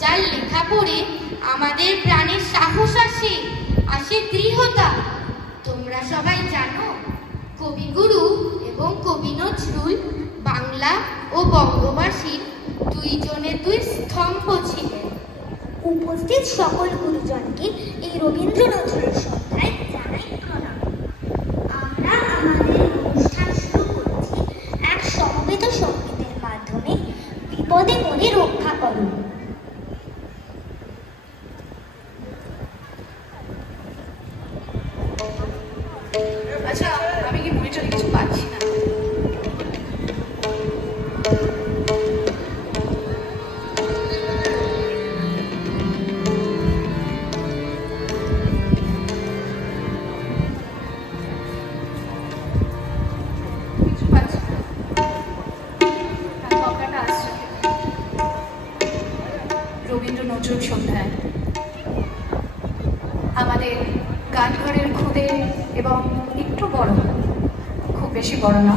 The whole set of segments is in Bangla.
যার লেখা পড়ে আমাদের প্রাণের সাহস আসে, আসে দৃঢ়তা। তোমরা সবাই জানো কবিগুরু এবং কবি নজরুল বাংলা ও বঙ্গবাসীর দুইজনের দুই স্তম্ভ ছিলেন। উপস্থিত সকল গুরুজনকে এই রবীন্দ্র নজরুল সন্ধ্যায় জানাই প্রণাম। আমরা আমাদের অনুষ্ঠান শুরু করছি এক সমবেত সঙ্গীতের মাধ্যমে, বিপদে পড়ে রক্ষা করো। আচ্ছা, আমি কি মনিটরে কিছু পাচ্ছি না? কিছু পাচ্ছি না। কথাটা আসছে রবীন্দ্র নজরুল সন্ধ্যায় আমাদের গানঘরের খুদে এবং একটু বড়, খুব বেশি বড় না,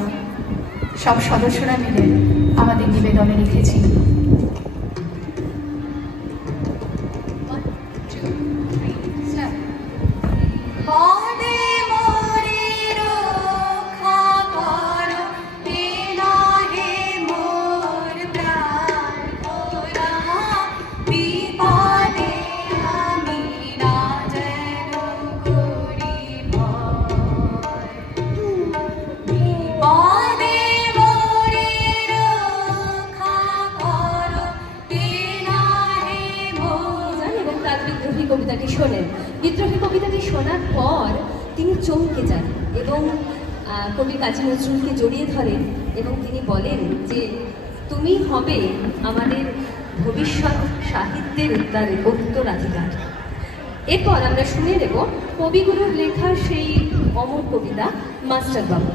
সব সদস্যরা মিলে আমাদের নিবেদনে লিখেছি। কবিতাটি শোনেন। বিদ্রোহী কবিতাটি শোনার পর তিনি চমকে যান এবং কবি কাজী নজরুলকে জড়িয়ে ধরেন এবং তিনি বলেন যে তুমি হবে আমাদের ভবিষ্যৎ সাহিত্যের উত্তরাধিকার। এরপর আমরা শুনে নেব কবিগুরুর লেখা সেই অমর কবিতা মাস্টারবাবু।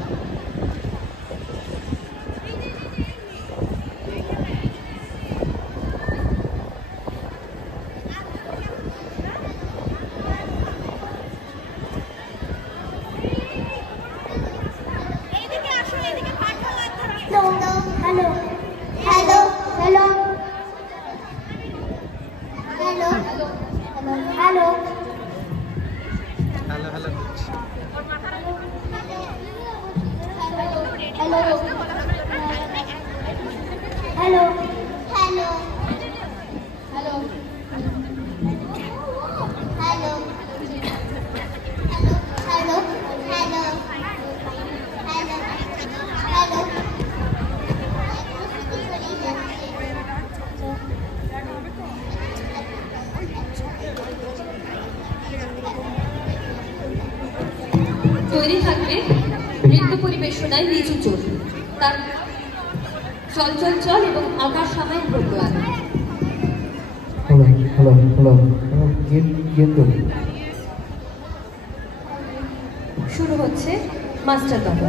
তৈরি থাকবে নৃত্য পরিবেশনায় লিচু চোর, তার চল চল চল এবং আকাশ সময় প্রোগ্রাম। শুরু হচ্ছে মাস্টারবাবু।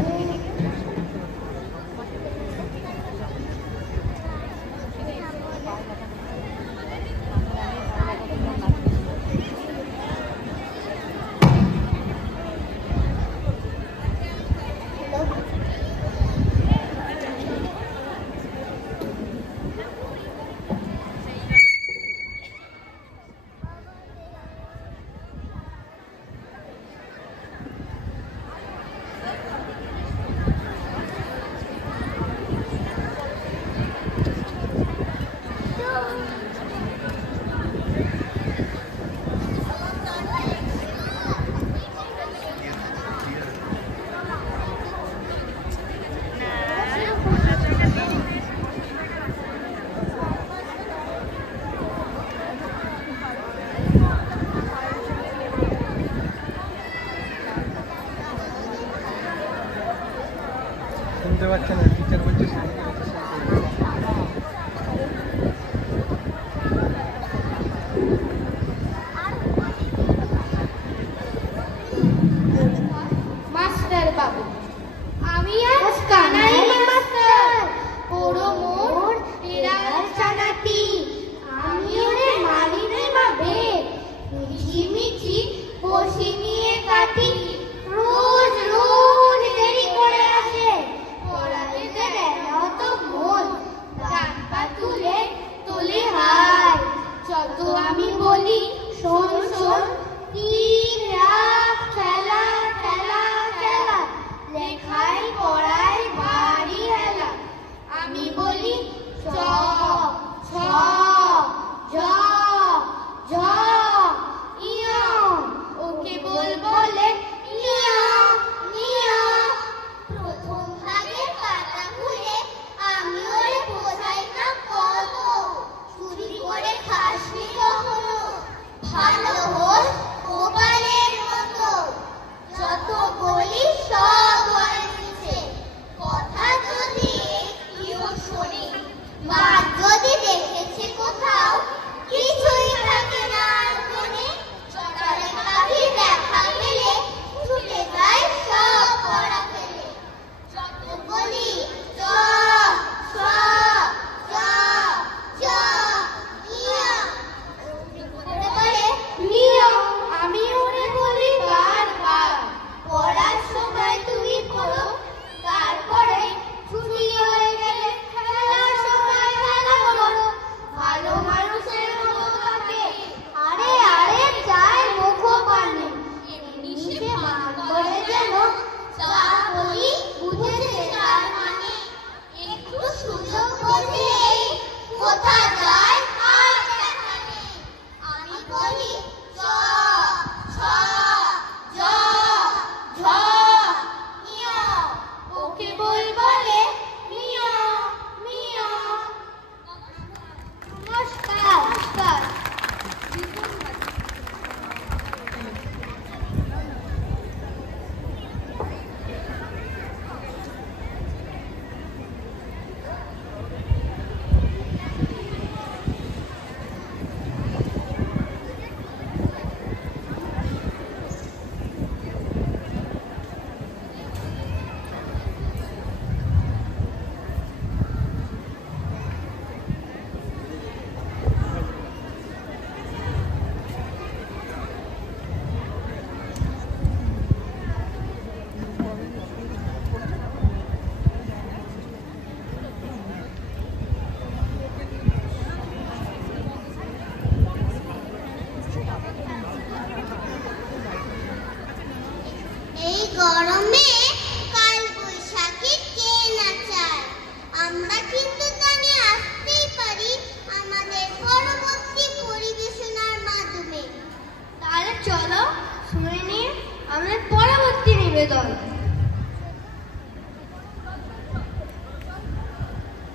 নিবেদন।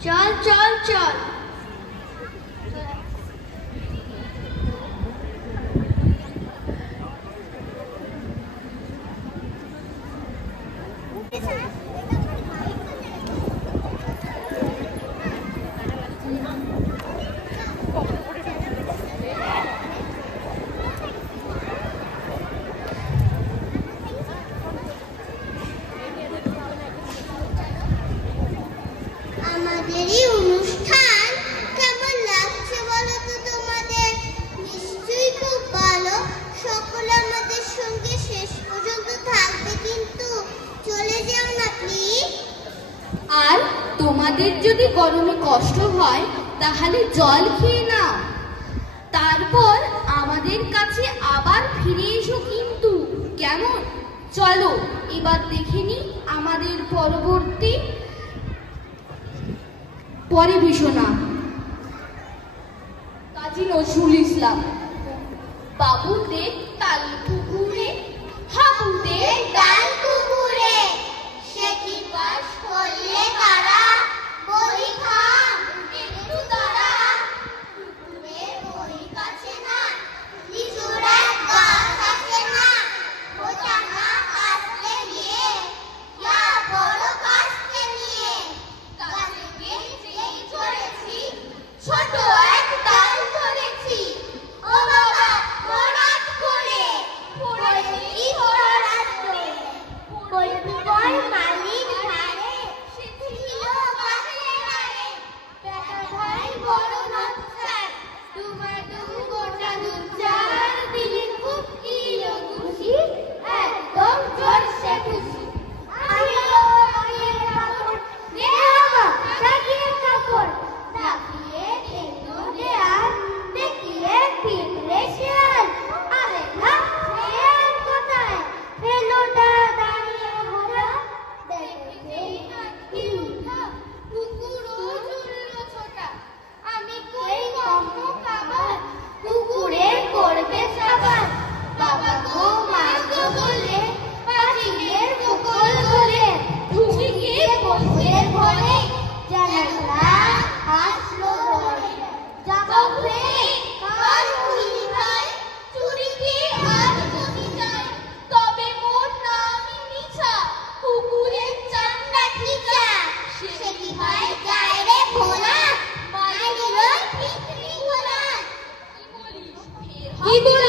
চল চল চল। আমাদের এই অনুষ্ঠান কেমন লাগছে বলো তো তোমাদের? নিশ্চয়ই খুব ভালো। সকলে আমাদের সঙ্গে শেষ পর্যন্ত থাকবে, কিন্তু চলে যাও না প্লিজ। আর তোমাদের যদি গরমে কষ্ট হয় তাহলে জল খেয়ে নাও, তারপর আমাদের কাছে আবার ফিরে এসো কিন্তু, কেমন? চলো এবার দেখে নি আমাদের পরবর্তী পরিবেশনা। কাজী নজরুল ইসলাম। বাবুদের তাল পুকুরে, হাবুদের ডাল পুকুরে সে কি বাস করলে কারা? বলি থাম একটু দাঁড়া। পুকুরের ওই কাছে না লিচুর এক গাছ আছে না, ওটা না কাটতে গিয়ে যা বড় কাটতে নিয়ে গাছে যেই চড়েছি ছোট এক ডাল ধরেছি। ও বাবা হঠাৎ করে পড়েছি হঠাৎ করে বই মালিক ধারে সে ছিল গাছের আড়ে। বেটা ভাই বড় নচ্ছার ডুমাডুম গোটা দুচার দিলে খুব কিলো খুশি, একদম জোরসে খুশি। আইলো আগে কাপড় দে বাবা লাগিয়ে কাপড় লাগিয়ে টেনো দেয়াল দেখিয়ে ফিরলে শিয়াল। আরে না শিয়াল কোথায়? ফেলোটা দাঁড়িয়ে ঘোড়া দেখেই না কি উঠা, পুকুরও ঝুললো ছোটা। আমি কই কম্ম খাবার পুকুরে করবে সাবার। বাবা গো মা গো বলে পাঁচিলের বকল বলে ঢুকে গিয়ে বসে ঘরে জানালা আসলো ধরে। জাগো ফেরে কাল খুলি ভাই চুরিকে আর যদি যায়, তবে মোর নামই মিছা পুকুরে চান্ডা টিকা। সে কি ভাই যায় রে ভোলা মাইল পিকনিক ভোলা। কি বলিস?